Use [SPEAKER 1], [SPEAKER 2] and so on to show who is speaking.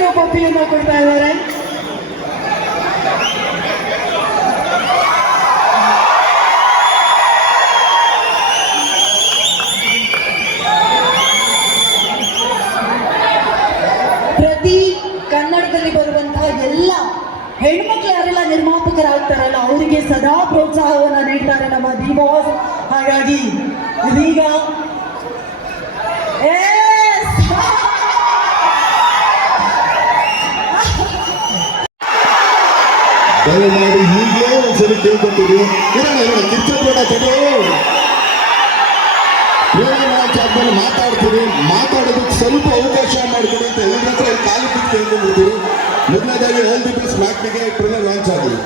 [SPEAKER 1] ನೀರು ಕೊಪ್ಪಿಯನ್ನು ಕೊಡ್ತಾ ಇದ್ದಾರೆ. ಪ್ರತಿ ಕನ್ನಡದಲ್ಲಿ ಬರುವಂತಹ ಎಲ್ಲ ಹೆಣ್ಮಕ್ಳು ಯಾರೆಲ್ಲ ನಿರ್ಮಾಪಕರಾಗ್ತಾರಲ್ಲ, ಅವರಿಗೆ ಸದಾ ಪ್ರೋತ್ಸಾಹವನ್ನು ನೀಡ್ತಾರೆ ನಮ್ಮ ದೀಪವಾಸ್. ಹಾಗಾಗಿ ಇದೀಗ
[SPEAKER 2] ದಯಮಾಡಿ ಹೀಗೆ ಒಂದ್ಸರಿ ಕೇಳ್ಕೊತೀವಿ. ಇರೋಣ ಇರೋಣ ಕಿಚ್ಚಬೇಡ ತಗೋ ಪ್ರೇಮ ಲಾಂಚ್ ಆದ್ಮೇಲೆ ಮಾತಾಡ್ತೀವಿ. ಮಾತಾಡೋದಕ್ಕೆ ಸ್ವಲ್ಪ ಅವಕಾಶ ಮಾಡ್ಕೊಡಿ ಅಂತ ಎಲ್ಲರ ಹತ್ರ ಕಾಲು ಬಿದ್ದು ಕೇಳ್ಕೊಂಡ್ಬಿಡ್ತೀವಿ. ಮೊದಲನೇದಾಗಿ ಆಲ್ ದಿ ಬೆಸ್ಟ್ ಮ್ಯಾಟ್ನಿಗೆ ಟ್ರೈಲರ್ ಲಾಂಚ್ ಆಗಲಿ.